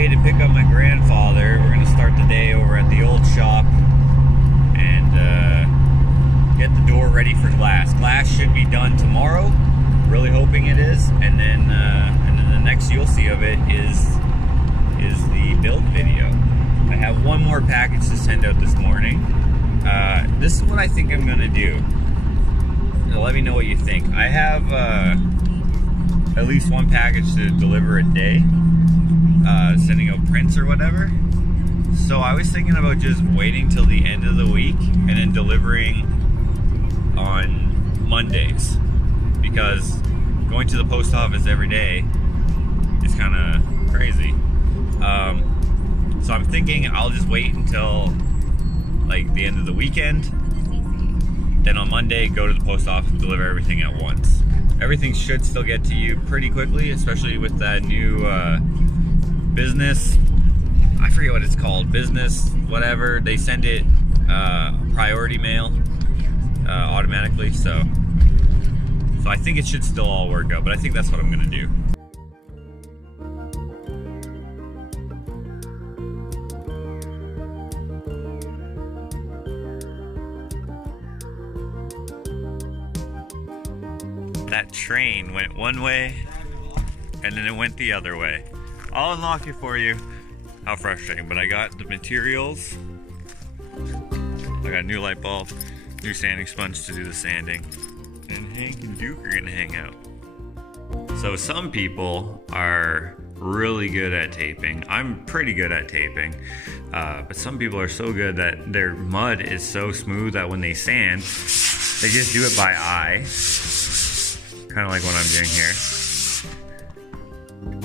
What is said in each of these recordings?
way to pick up my grandfather. We're gonna start the day over at the old shop and get the door ready for glass. Glass should be done tomorrow. Really hoping it is, and then the next you'll see of it is the build video. I have one more package to send out this morning. This is what I think I'm gonna do. Let me know what you think. I have at least one package to deliver a day, sending out prints or whatever. So I was thinking about just waiting till the end of the week and then delivering on Mondays, because going to the post office every day is kind of crazy. So I'm thinking I'll just wait until like the end of the weekend, then on Monday go to the post office and deliver everything at once. Everything should still get to you pretty quickly, especially with that new business, I forget what it's called, business whatever, they send it priority mail automatically, so I think it should still all work out, but I think that's what I'm gonna do. That train went one way and then it went the other way. I'll unlock it for you. How frustrating, but I got the materials. I got a new light bulb, new sanding sponge to do the sanding, and Hank and Duke are gonna hang out. So some people are really good at taping. I'm pretty good at taping, but some people are so good that their mud is so smooth that when they sand, they just do it by eye. Kind of like what I'm doing here.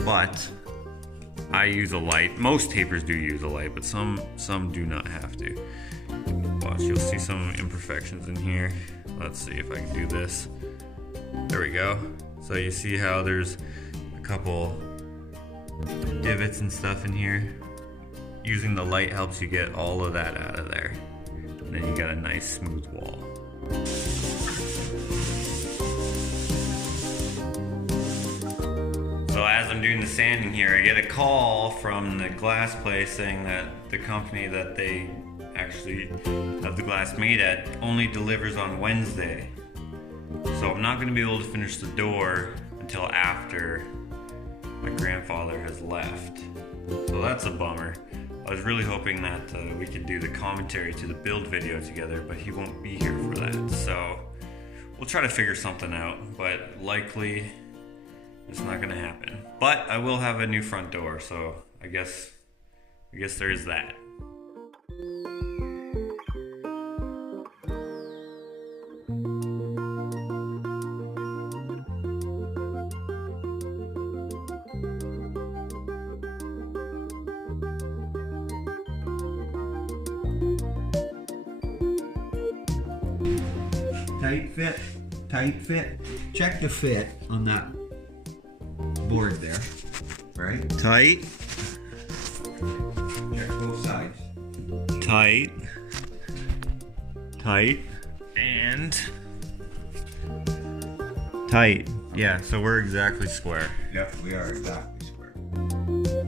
But I use a light. Most tapers do use a light, but some do not have to. Watch, you'll see some imperfections in here. Let's see if I can do this. There we go. So you see how there's a couple divots and stuff in here. Using the light helps you get all of that out of there. And then you got a nice smooth wall. So as I'm doing the sanding here, I get a call from the glass place saying that the company that they actually have the glass made at only delivers on Wednesday. So I'm not going to be able to finish the door until after my grandfather has left. So that's a bummer. I was really hoping that we could do the commentary to the build video together, but he won't be here for that. So we'll try to figure something out, but likely it's not gonna happen. But I will have a new front door, so I guess there is that. Tight fit. Check the fit on that board there, right? Tight. Check both sides. Tight. Tight. And tight. Yeah, so we're exactly square. Yep, we are exactly square.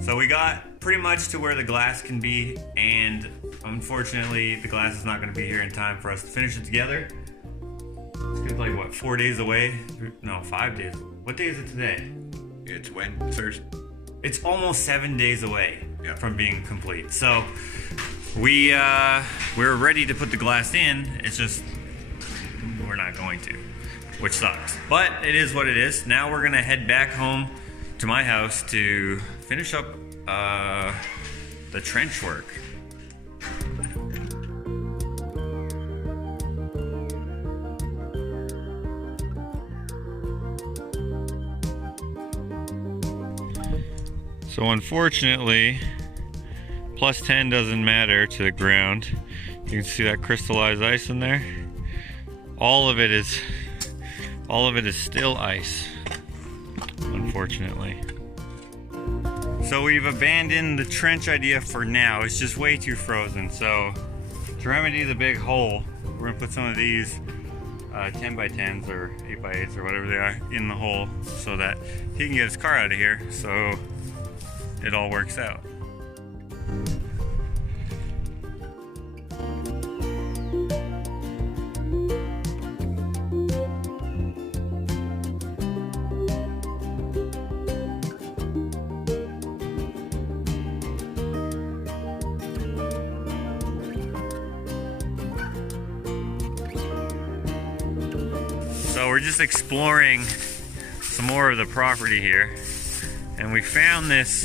So we got pretty much to where the glass can be, and unfortunately the glass is not going to be here in time for us to finish it together. It's like what, 4 days away? No, 5 days. What day is it today? It's Thursday. It's almost 7 days away from being complete. So we're ready to put the glass in. It's just we're not going to, which sucks. But it is what it is. Now we're gonna head back home to my house to finish up the trench work. So unfortunately, plus 10 doesn't matter to the ground. You can see that crystallized ice in there. All of it is still ice, unfortunately. So we've abandoned the trench idea for now. It's just way too frozen. So to remedy the big hole, we're gonna put some of these 10 by 10s or 8 by 8s or whatever they are in the hole so that he can get his car out of here. So it all works out. we're just exploring some more of the property here, and we found this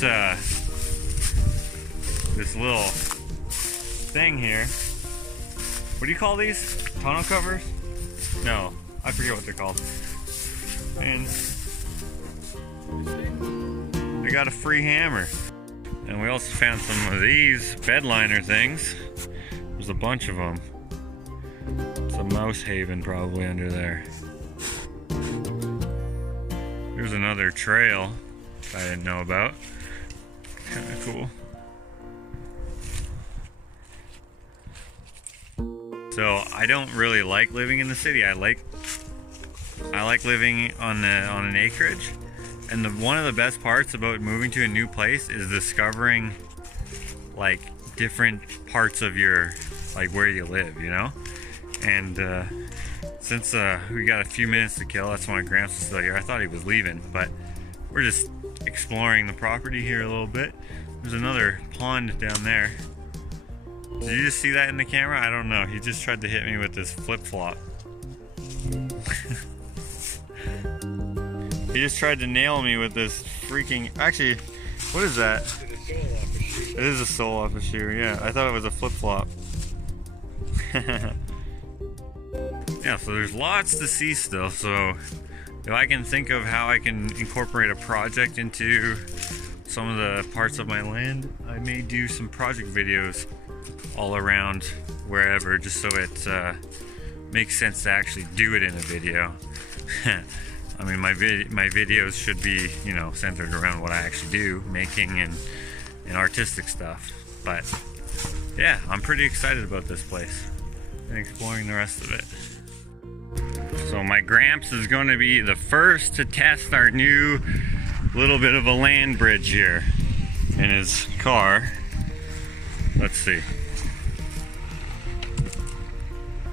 this little thing here. What do you call these? Tonneau covers? No, I forget what they're called. And they got a free hammer. And we also found some of these bed liner things. There's a bunch of them. It's a mouse haven probably under there. There's another trail I didn't know about. Kind of cool. So I don't really like living in the city. I like living on an acreage. And one of the best parts about moving to a new place is discovering like different parts of your, like where you live, you know? And since we got a few minutes to kill, that's why Gramps was still here. I thought he was leaving, but we're just exploring the property here a little bit. There's another pond down there. Did you just see that in the camera? I don't know. He just tried to hit me with this flip-flop. He just tried to nail me with this freaking... Actually, what is that? It is a sole off a shoe, yeah. I thought it was a flip-flop. Yeah, so there's lots to see still. So if I can think of how I can incorporate a project into some of the parts of my land, I may do some project videos all around wherever, just so it makes sense to actually do it in a video. I mean, my videos should be, you know, centered around what I actually do, making and artistic stuff. But yeah, I'm pretty excited about this place and exploring the rest of it. So my Gramps is going to be the first to test our new little bit of a land bridge here in his car. Let's see.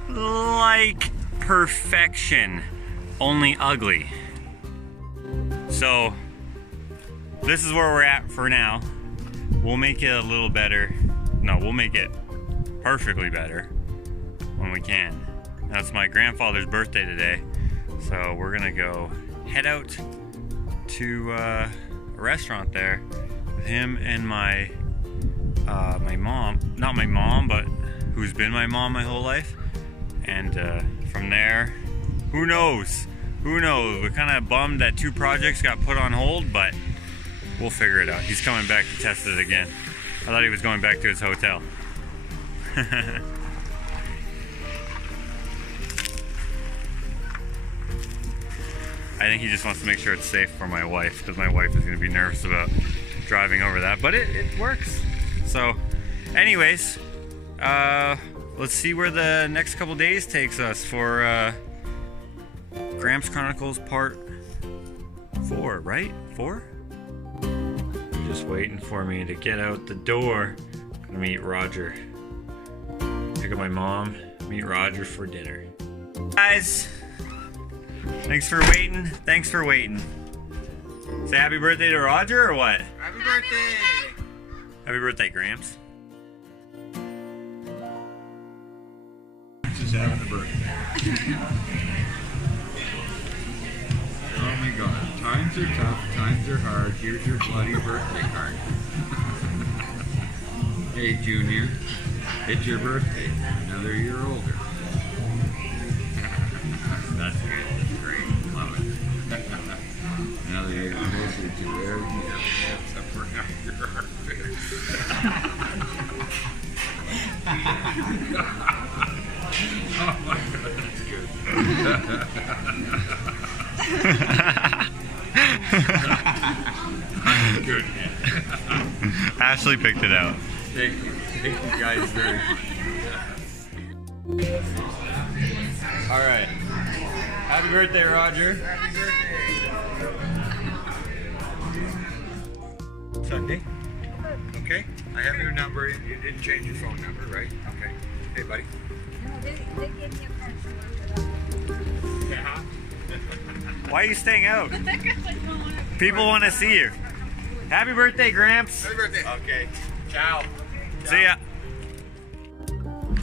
Like perfection, only ugly. So this is where we're at for now. We'll make it a little better. No, we'll make it perfectly better when we can. That's my grandfather's birthday today, so we're gonna go head out to a restaurant there with him and my mom. Not my mom, but who's been my mom my whole life. And from there, who knows? Who knows? We're kind of bummed that 2 projects got put on hold, but we'll figure it out. He's coming back to test it again. I thought he was going back to his hotel. I think he just wants to make sure it's safe for my wife, because my wife is going to be nervous about driving over that, but it works. So anyways, let's see where the next couple days takes us for Gramps Chronicles Part 4, right? 4? Just waiting for me to get out the door. I'm gonna meet Roger. Pick up my mom, meet Roger for dinner. Guys, thanks for waiting. Thanks for waiting. Say happy birthday to Roger or what? Happy birthday! Happy birthday, Gramps. Just having a birthday. Oh my God. Times are tough, times are hard. Here's your bloody birthday card. Hey, Junior. It's your birthday. Another year older. That's good. That's great. Love it. Another year closer to where you have up around your armpits. Oh my God, that's good. That's good. Ashley picked it out. Thank you. Thank you guys very much. All right. Happy birthday, Roger. Happy birthday. Sunday. Okay. I have your number. You didn't change your phone number, right? Okay. Hey, buddy. No, they gave me a card. Yeah. Why are you staying out? Because I don't want to. People want to see you. Happy birthday, Gramps. Happy birthday. Okay. Ciao. See ya.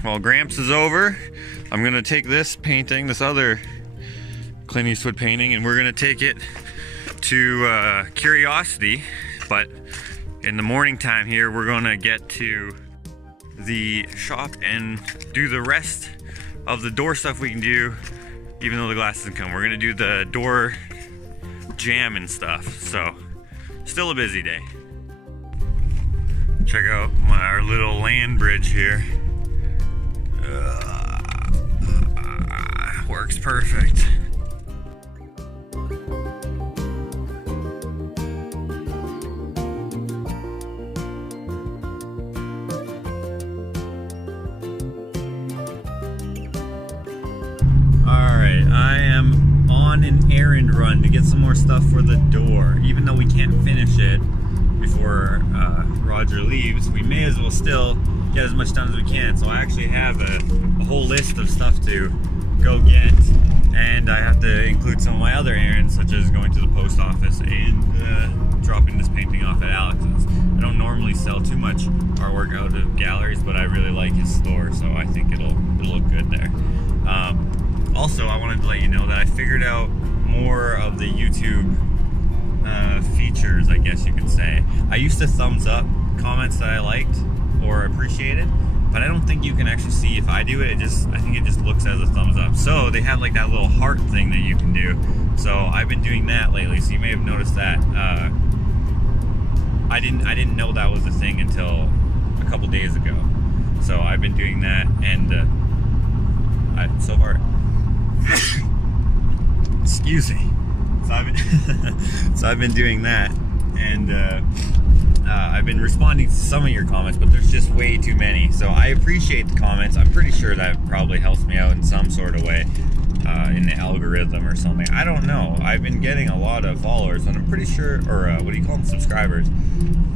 Well, Gramps is over. I'm gonna take this painting, this other Clint Eastwood painting, and we're gonna take it to Curiosity, but in the morning time here we're gonna get to the shop and do the rest of the door stuff we can do even though the glass doesn't come. We're gonna do the door jam and stuff, so still a busy day. Check out our little land bridge here. Works perfect. Alright, I am on an errand run to get some more stuff for the door. Even though we can't finish it before Roger leaves, we may as well still get as much done as we can. So I actually have a whole list of stuff to go get, and I have to include some of my other errands, such as going to the post office and dropping this painting off at Alex's. I don't normally sell too much artwork out of galleries, but I really like his store, so I think it'll look good there. Also, I wanted to let you know that I figured out more of the YouTube features, I guess you could say. I used to thumbs up comments that I liked or appreciated, but I don't think you can actually see if I do it. I think it just looks as a thumbs up. So they have like that little heart thing that you can do. So I've been doing that lately. So you may have noticed that. I didn't know that was a thing until a couple days ago. So I've been doing that, and so far. Excuse me. So I've been doing that, and I've been responding to some of your comments, but there's just way too many. So I appreciate the comments. I'm pretty sure that probably helps me out in some sort of way, in the algorithm or something. I don't know. I've been getting a lot of followers, and I'm pretty sure, or what do you call them, subscribers.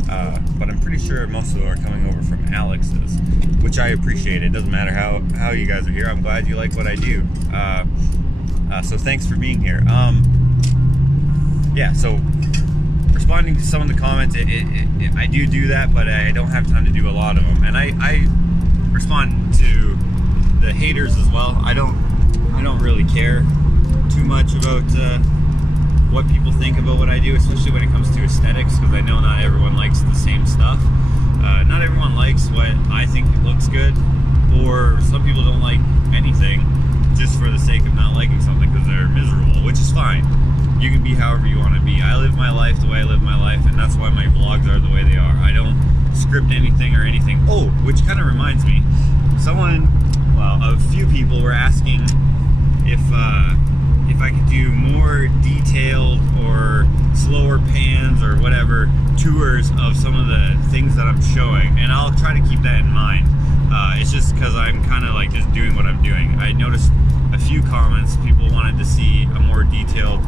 But I'm pretty sure most of them are coming over from Alex's, which I appreciate. It doesn't matter how you guys are here. I'm glad you like what I do. So thanks for being here. Yeah, so responding to some of the comments, I do that, but I don't have time to do a lot of them. And I respond to the haters as well. I don't really care too much about what people think about what I do, especially when it comes to aesthetics, because I know not everyone likes the same stuff. Not everyone likes what I think looks good, or some people don't like anything just for the sake of not liking something because they're miserable, which is fine. You can be however you want to be. I live my life the way I live my life, and that's why my vlogs are the way they are. I don't script anything or anything. Oh, which kind of reminds me, a few people were asking if I could do more detailed or slower pans or whatever tours of some of the things that I'm showing, and I'll try to keep that in mind. It's just because I'm kind of like just doing what I'm doing. I noticed a few comments, people wanted to see a more detailed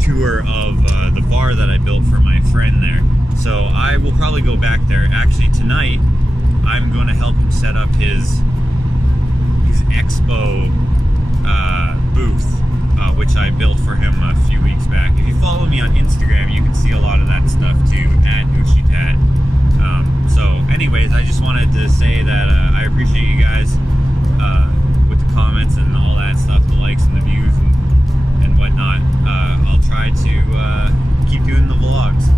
tour of the bar that I built for my friend there. So I will probably go back there. Actually tonight, I'm going to help him set up his expo booth, which I built for him a few weeks back. If you follow me on Instagram, you can see a lot of that stuff too, at UshiTad. So anyways, I just wanted to say that I appreciate you guys with the comments and all that stuff, the likes and the views and whatnot. I'll try to keep doing the vlogs,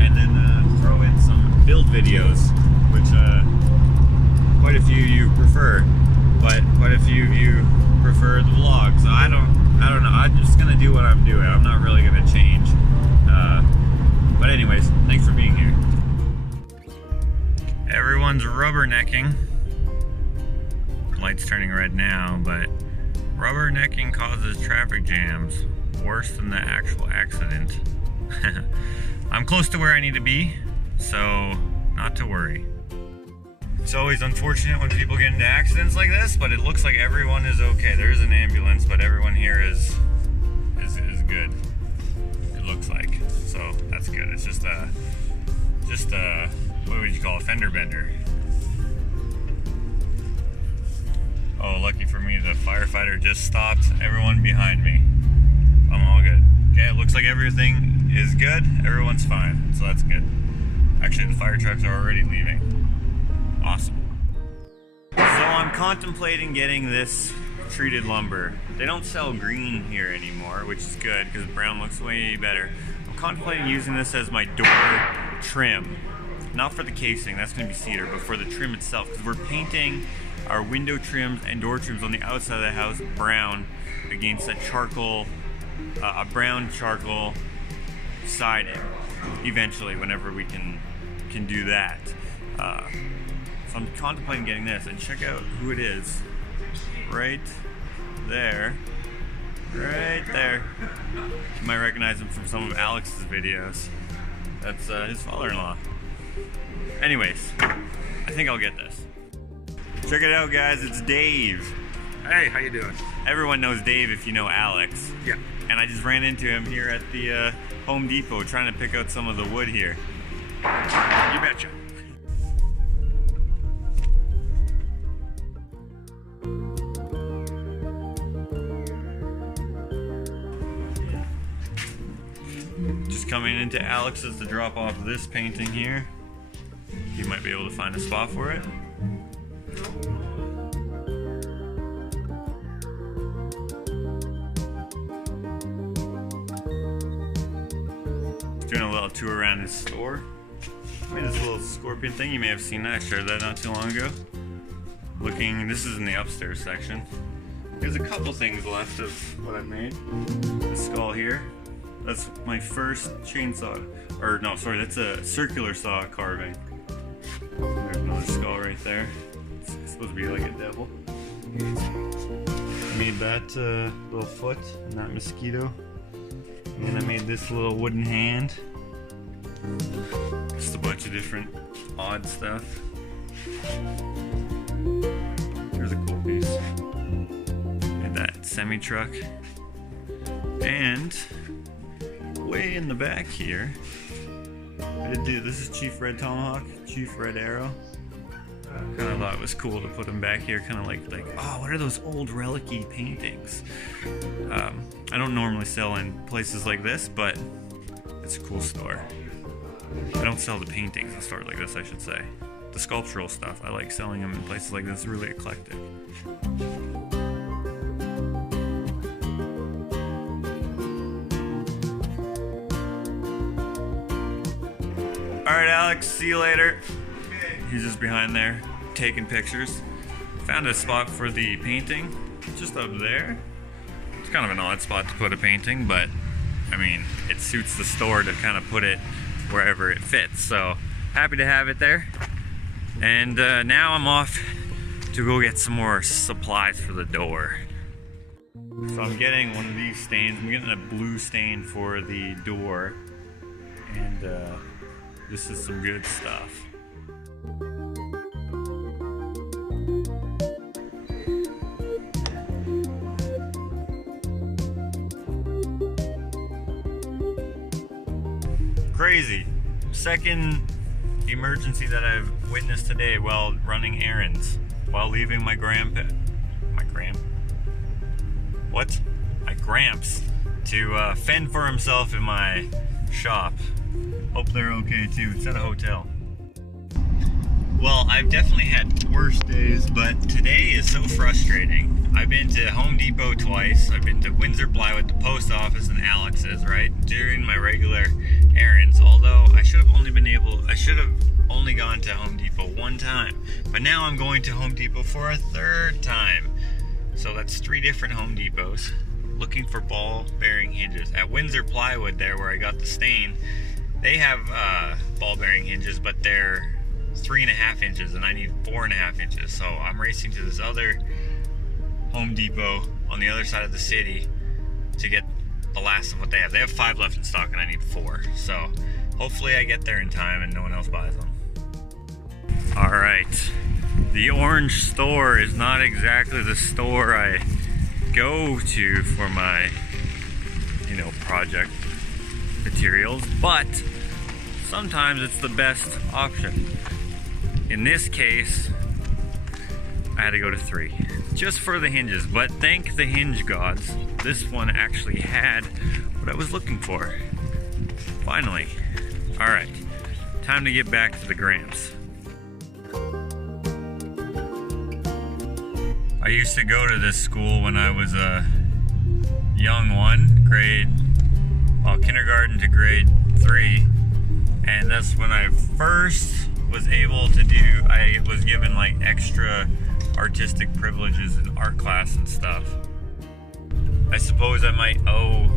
and then throw in some build videos, which quite a few of you prefer, but quite a few of you prefer the vlogs. So I don't know. I'm just gonna do what I'm doing. I'm not really gonna change. But anyways, thanks for being here. Everyone's rubbernecking. Light's turning red now, but rubbernecking causes traffic jams worse than the actual accident. I'm close to where I need to be, so not to worry. It's always unfortunate when people get into accidents like this, but it looks like everyone is okay. There is an ambulance, but everyone here is good. It looks like, so that's good. It's just a what would you call a fender bender? Oh, lucky for me, the firefighter just stopped everyone behind me. I'm all good. Okay, it looks like everything is good. Everyone's fine, so that's good. Actually, the fire trucks are already leaving. Awesome. So I'm contemplating getting this treated lumber. They don't sell green here anymore, which is good because brown looks way better. I'm contemplating using this as my door trim. Not for the casing, that's going to be cedar, but for the trim itself, because we're painting our window trims and door trims on the outside of the house brown against that charcoal, a brown charcoal siding eventually, whenever we can do that. So I'm contemplating getting this, and check out who it is. Right there. Right there. You might recognize him from some of Alex's videos. That's his father-in-law. Anyways, I think I'll get this. Check it out, guys. It's Dave. Hey, how you doing? Everyone knows Dave if you know Alex. Yeah. And I just ran into him here at the Home Depot trying to pick out some of the wood here. You betcha. Just coming into Alex's to drop off this painting here. You might be able to find a spot for it. Doing a little tour around his store. Made this little scorpion thing. You may have seen that. I shared that not too long ago. Looking, this is in the upstairs section. There's a couple things left of what I made. The skull here. That's my first chainsaw, or no, sorry, that's a circular saw carving. There's another skull right there. It's supposed to be like a devil. Made that little foot and that mosquito. And then I made this little wooden hand. Just a bunch of different odd stuff. Here's a cool piece. Made that semi-truck. And way in the back here, I did do, this is Chief Red Tomahawk, Chief Red Arrow. Kind of thought it was cool to put them back here, kind of like, oh, what are those old relic-y paintings? I don't normally sell in places like this, but it's a cool store. I don't sell the paintings in stores like this, I should say. The sculptural stuff, I like selling them in places like this, really eclectic. Alright, Alex, see you later. He's just behind there, taking pictures. Found a spot for the painting, just up there. It's kind of an odd spot to put a painting, but I mean, it suits the store to kind of put it wherever it fits. So, happy to have it there. And now I'm off to go get some more supplies for the door. So I'm getting one of these stains. I'm getting a blue stain for the door. And this is some good stuff. Crazy. Second emergency that I've witnessed today while running errands, while leaving my Gramps to fend for himself in my shop. Hope they're okay too. It's at a hotel. Well, I've definitely had worse days, but today is so frustrating. I've been to Home Depot twice. I've been to Windsor Plywood, the post office, and Alex's, right? During my regular errands. Although I should have only gone to Home Depot one time. But now I'm going to Home Depot for a third time. So that's 3 different Home Depots looking for ball bearing hinges. At Windsor Plywood there where I got the stain, they have ball bearing hinges, but they're 3.5 inches and I need 4.5 inches. So I'm racing to this other Home Depot on the other side of the city to get the last of what they have. They have 5 left in stock and I need 4. So hopefully I get there in time and no one else buys them. Alright, the orange store is not exactly the store I go to for my, project materials, but sometimes it's the best option. In this case, I had to go to 3 just for the hinges, but thank the hinge gods, this one actually had what I was looking for. Finally. Alright, time to get back to the Gramps. I used to go to this school when I was a young one, kindergarten to grade 3, and that's when I first was able to do, I was given like extra artistic privileges in art class and stuff. I suppose I might owe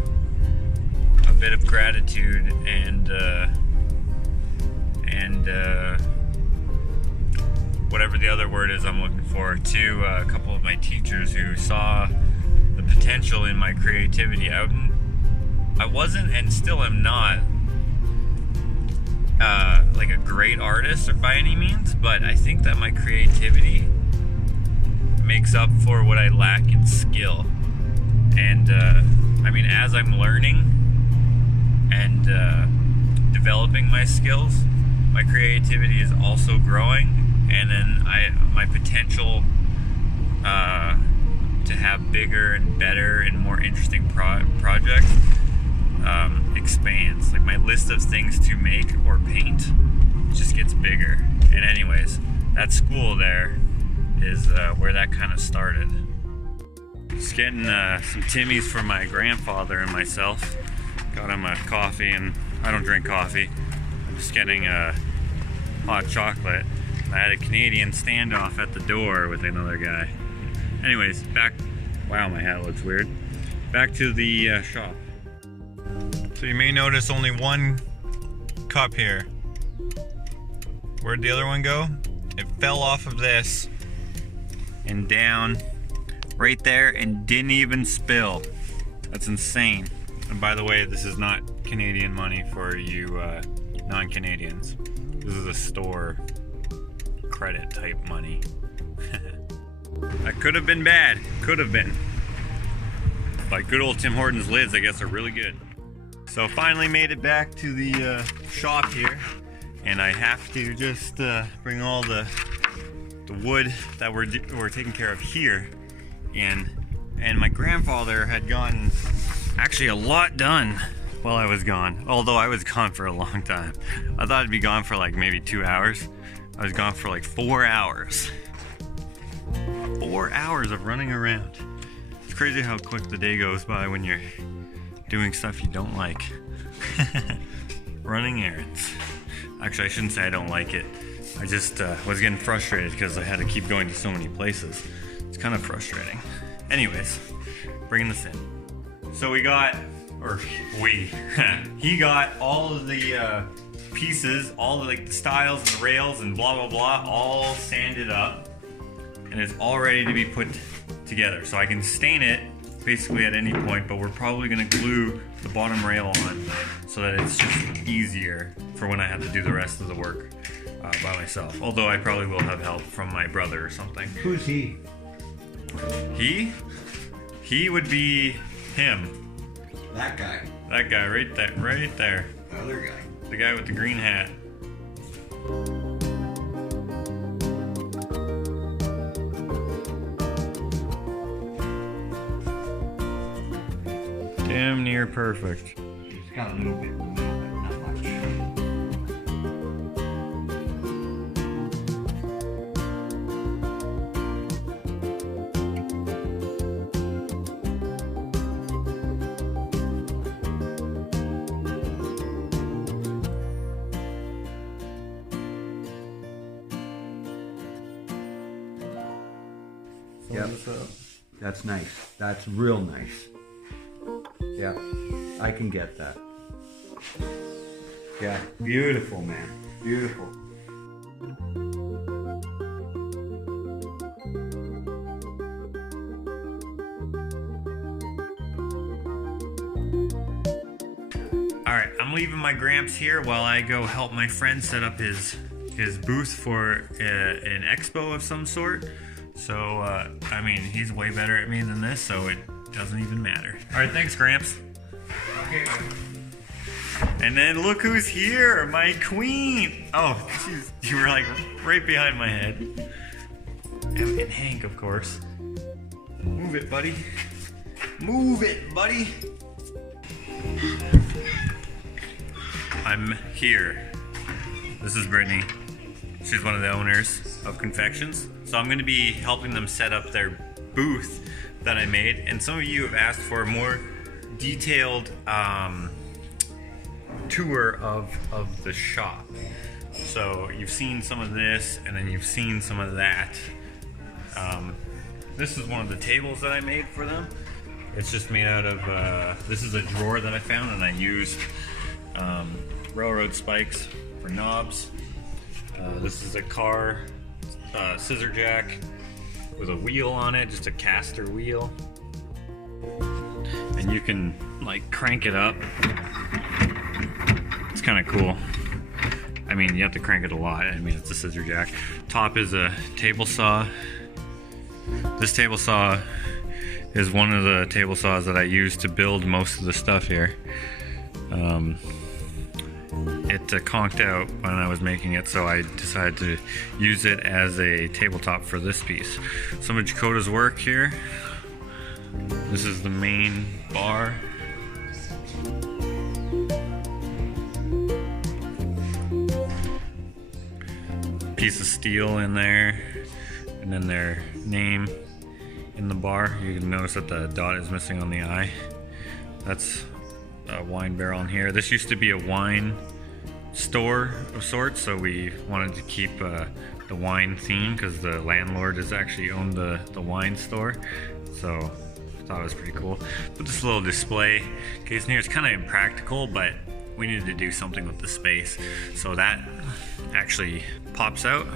a bit of gratitude and whatever the other word is I'm looking for, to a couple of my teachers who saw the potential in my creativity. I wasn't and still am not like a great artist or by any means, but I think that my creativity makes up for what I lack in skill. And I mean, as I'm learning and developing my skills, my creativity is also growing, and then my potential to have bigger and better and more interesting projects expands. Like, my list of things to make or paint just gets bigger. And anyways, that school there is where that kind of started. Just getting some Timmies for my grandfather and myself. Got him a coffee, and I don't drink coffee. I'm just getting a hot chocolate. I had a Canadian standoff at the door with another guy. Anyways, back. Wow, my hat looks weird. Back to the shop. So you may notice only one cup here. Where'd the other one go? It fell off of this and down right there and didn't even spill. That's insane. And by the way, this is not Canadian money for you non-Canadians. This is a store credit type money. That could have been bad. Could have been. But good old Tim Hortons lids, I guess, are really good. So finally made it back to the shop here, and I have to just bring all the wood that we're taking care of here in. And my grandfather had gotten actually a lot done while I was gone, although I was gone for a long time. I thought I'd be gone for like maybe 2 hours. I was gone for like 4 hours. 4 hours of running around. It's crazy how quick the day goes by when you're doing stuff you don't like. Running errands. Actually, I shouldn't say I don't like it. I just was getting frustrated because I had to keep going to so many places. It's kind of frustrating. Anyways, bringing this in. So he got all of the pieces, all of like the stiles and the rails and blah blah blah, all sanded up, and it's all ready to be put together. So I can stain it basically at any point, but we're probably gonna glue the bottom rail on so that it's just easier for when I have to do the rest of the work by myself. Although I probably will have help from my brother or something. Who's he? He would be him. That guy. That guy right there. The other guy. The guy with the green hat. Damn near perfect. He's got a little bit, not much. Yep. That's nice. That's real nice. Yeah, I can get that. Yeah, beautiful, man. Beautiful. Alright, I'm leaving my Gramps here while I go help my friend set up his booth for an expo of some sort. So, I mean, he's way better at me than this, so it doesn't even matter. Alright, thanks, Gramps. Okay. And then look who's here, my queen. Oh, you were like right behind my head. And Hank, of course. Move it, buddy. Move it, buddy. I'm here. This is Brittany. She's one of the owners of Confections. So I'm going to be helping them set up their booth that I made, and some of you have asked for a more detailed tour of the shop. So you've seen some of this, and then you've seen some of that. This is one of the tables that I made for them. It's just made out of, this is a drawer that I found, and I used railroad spikes for knobs. This is a car Scissor Jack with a wheel on it, just a caster wheel. And you can like crank it up. It's kind of cool. I mean, you have to crank it a lot. I mean, it's a Scissor Jack. Top is a table saw. This table saw is one of the table saws that I use to build most of the stuff here. It conked out when I was making it, so I decided to use it as a tabletop for this piece. Some of Jakota's work here. This is the main bar. Piece of steel in there, and then their name in the bar. You can notice that the dot is missing on the eye. That's a wine barrel in here. This used to be a wine store of sorts, so we wanted to keep the wine theme because the landlord has actually owned the wine store. So I thought it was pretty cool. Put this little display case in here. It's kind of impractical, but we needed to do something with the space. So that actually pops out,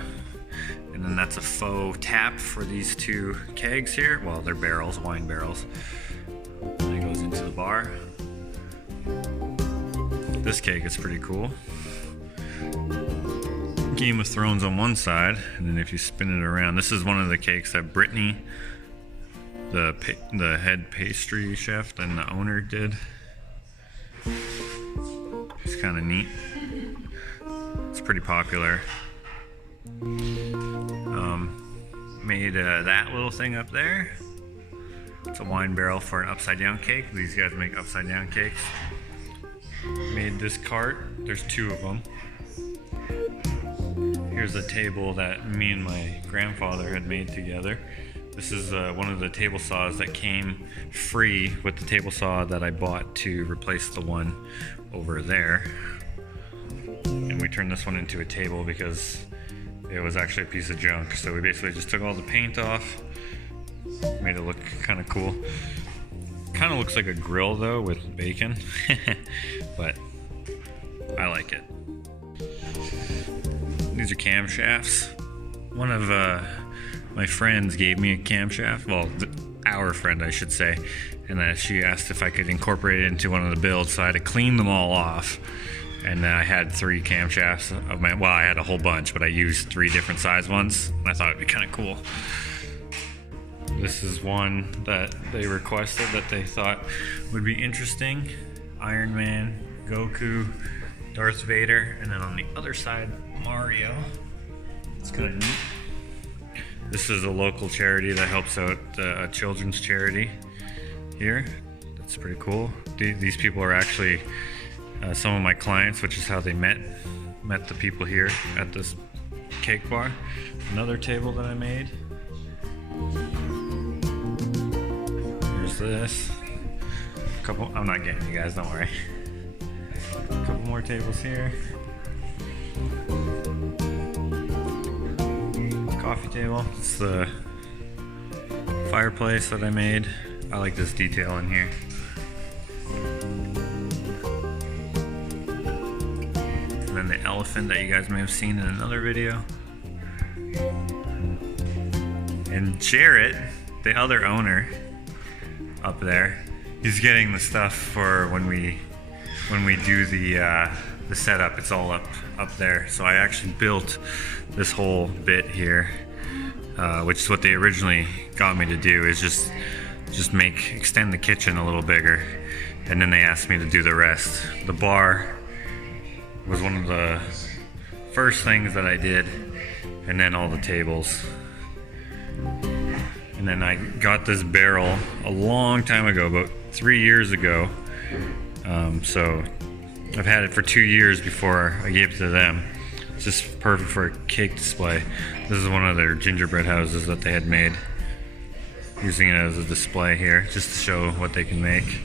and then that's a faux tap for these two kegs here. Well, they're barrels, wine barrels. And it goes into the bar. This keg is pretty cool. Game of Thrones on one side, and then if you spin it around, this is one of the cakes that Brittany, the head pastry chef and the owner, did. It's kind of neat. It's pretty popular. Made that little thing up there. It's a wine barrel for an upside down cake. These guys make upside down cakes. Made this cart. There's two of them. Here's a table that me and my grandfather had made together. This is one of the table saws that came free with the table saw that I bought to replace the one over there. And we turned this one into a table because it was actually a piece of junk. So we basically just took all the paint off, made it look kind of cool. Kind of looks like a grill though with bacon, but I like it. These are camshafts. One of my friends gave me a camshaft. Well, our friend, I should say. And she asked if I could incorporate it into one of the builds, so I had to clean them all off. And then I had 3 camshafts of my, well, I had a whole bunch, but I used 3 different size ones. And I thought it'd be kind of cool. This is one that they requested that they thought would be interesting. Iron Man, Goku, Darth Vader, and then on the other side, Mario. It's kind of neat. This is a local charity that helps out a children's charity here. That's pretty cool. These people are actually some of my clients, which is how they met the people here at this cake bar. Another table that I made. Here's this. I'm not getting you guys, don't worry. A couple more tables here. Coffee table. It's the fireplace that I made. I like this detail in here. And then the elephant that you guys may have seen in another video. And Jarrett, the other owner up there, he's getting the stuff for when we do the setup. It's all up there. So I actually built this whole bit here, which is what they originally got me to do, is just extend the kitchen a little bigger, and then they asked me to do the rest. The bar was one of the first things that I did, and then all the tables. And then I got this barrel a long time ago, about 3 years ago. So I've had it for 2 years before I gave it to them. It's just perfect for a cake display. This is one of their gingerbread houses that they had made. using it as a display here, just to show what they can make.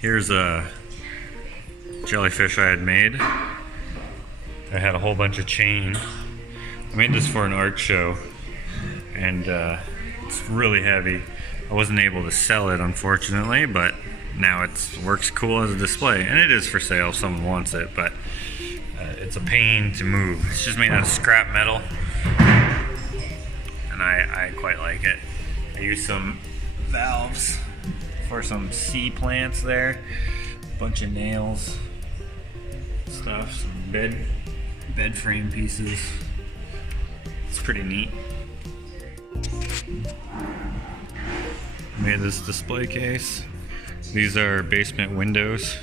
Here's a jellyfish I had made. I had a whole bunch of chain. I made this for an art show, and it's really heavy. I wasn't able to sell it, unfortunately, but now it works cool as a display, and it is for sale if someone wants it, but it's a pain to move. It's just made out of scrap metal, and I quite like it. I used some valves for some sea plants there, a bunch of nails, stuff, some bed frame pieces. It's pretty neat. Made this display case. These are basement windows.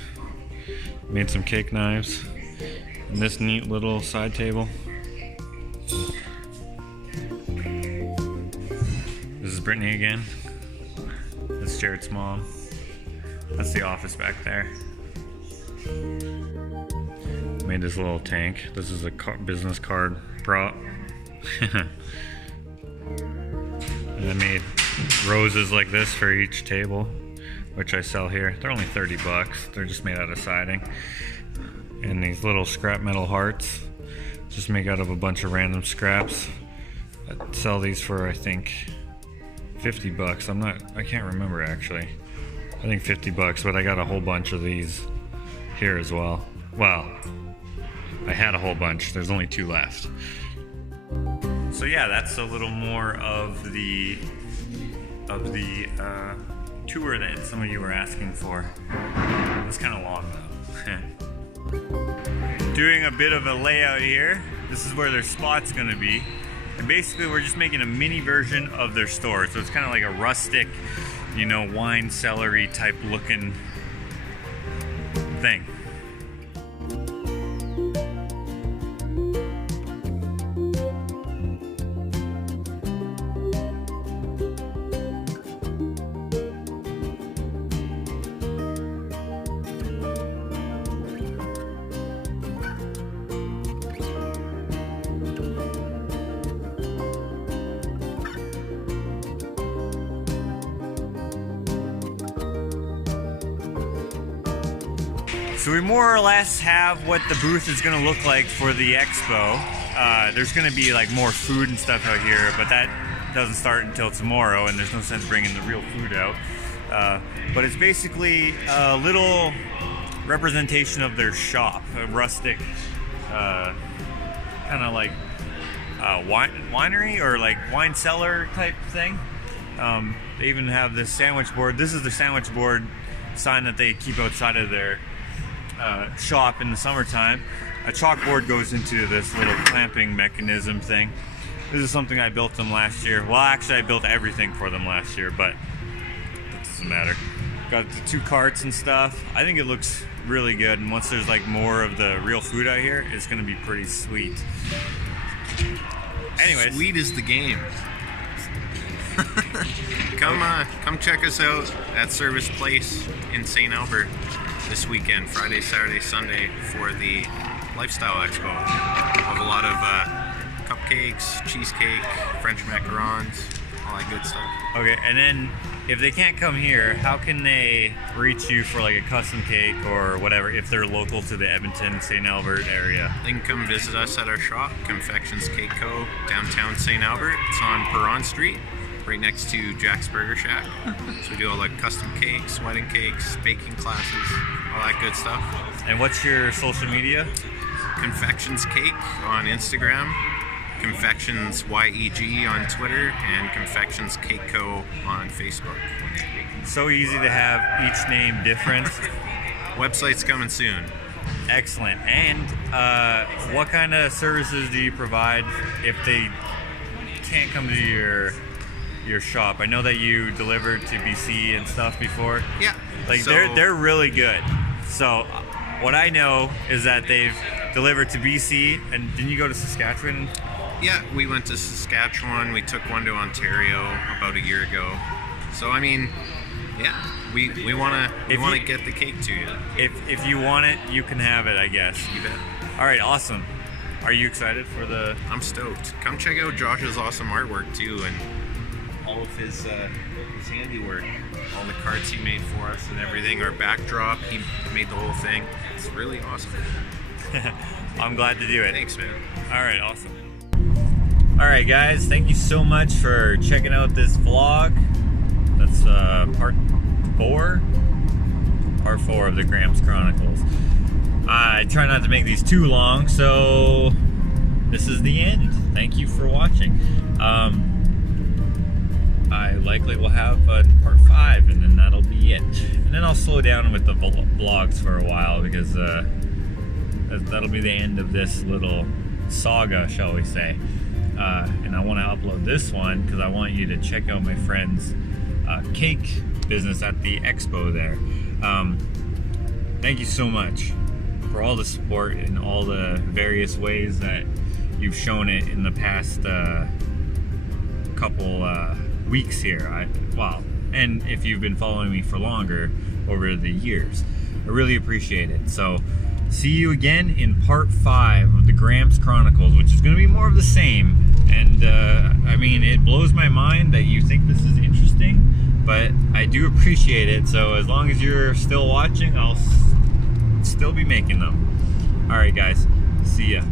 Made some cake knives. And this neat little side table. This is Brittany again. That's Jared's mom. That's the office back there. Made this little tank. This is a business card prop. And I made roses like this for each table, which I sell here. They're only 30 bucks. They're just made out of siding. And these little scrap metal hearts, just made out of a bunch of random scraps. I sell these for, I think, 50 bucks. I can't remember actually. I think 50 bucks, but I got a whole bunch of these here as well. Well, I had a whole bunch. There's only 2 left. So yeah, that's a little more of the tour that some of you were asking for. It's kind of long though. Doing a bit of a layout here. This is where their spot's gonna be. And basically we're just making a mini version of their store. So it's kind of like a rustic, you know, wine cellar-y type looking thing. So we more or less have what the booth is going to look like for the expo. There's going to be like more food and stuff out here, but that doesn't start until tomorrow, and there's no sense bringing the real food out. But it's basically a little representation of their shop, a rustic, kind of like winery or like wine cellar type thing. They even have this sandwich board. This is the sandwich board sign that they keep outside of their shop in the summertime. A chalkboard goes into this little clamping mechanism thing. This is something I built them last year. Well, actually I built everything for them last year, but that doesn't matter. Got the 2 carts and stuff. I think it looks really good, and once there's like more of the real food out here, it's gonna be pretty sweet. Anyways. Sweet is the game. Come check us out at Service Place in St. Albert this weekend, Friday, Saturday, Sunday, for the Lifestyle Expo. We'll have a lot of cupcakes, cheesecake, French macarons, all that good stuff. Okay, and then if they can't come here, how can they reach you for like a custom cake or whatever if they're local to the Edmonton, St. Albert area? They can come visit us at our shop, Confections Cake Co., downtown St. Albert. It's on Perron Street, right next to Jack's Burger Shack. So we do all like custom cakes, wedding cakes, baking classes, all that good stuff. And what's your social media? Confections Cake on Instagram, Confections YEG on Twitter, and Confections Cake Co. on Facebook. So easy to have each name different. Website's coming soon. Excellent. And what kind of services do you provide if they can't come to your shop? I know that you delivered to BC and stuff before. Yeah. Like they're really good. So what I know is that they've delivered to BC, and didn't you go to Saskatchewan? Yeah, we went to Saskatchewan. We took one to Ontario about a year ago. So I mean, yeah, we wanna get the cake to you. If you want it, you can have it, I guess. You bet. All right, awesome. Are you excited for the... I'm stoked. Come check out Josh's awesome artwork too, and all of his handiwork. All the cards he made for us and everything. Our backdrop, he made the whole thing. It's really awesome. I'm glad to do it. Thanks, man. All right, awesome. All right, guys, thank you so much for checking out this vlog. That's part 4 of the Gramps Chronicles. I try not to make these too long, so this is the end. Thank you for watching. I likely will have part 5, and then that'll be it. And then I'll slow down with the vlogs for a while, because that'll be the end of this little saga, shall we say. And I want to upload this one because I want you to check out my friend's cake business at the expo there. Thank you so much for all the support in all the various ways that you've shown it in the past couple weeks here. Wow. And if you've been following me for longer over the years, I really appreciate it. So see you again in part 5 of the Gramps Chronicles, which is going to be more of the same. And I mean, it blows my mind that you think this is interesting, but I do appreciate it. So as long as you're still watching, I'll still be making them. All right, guys. See ya.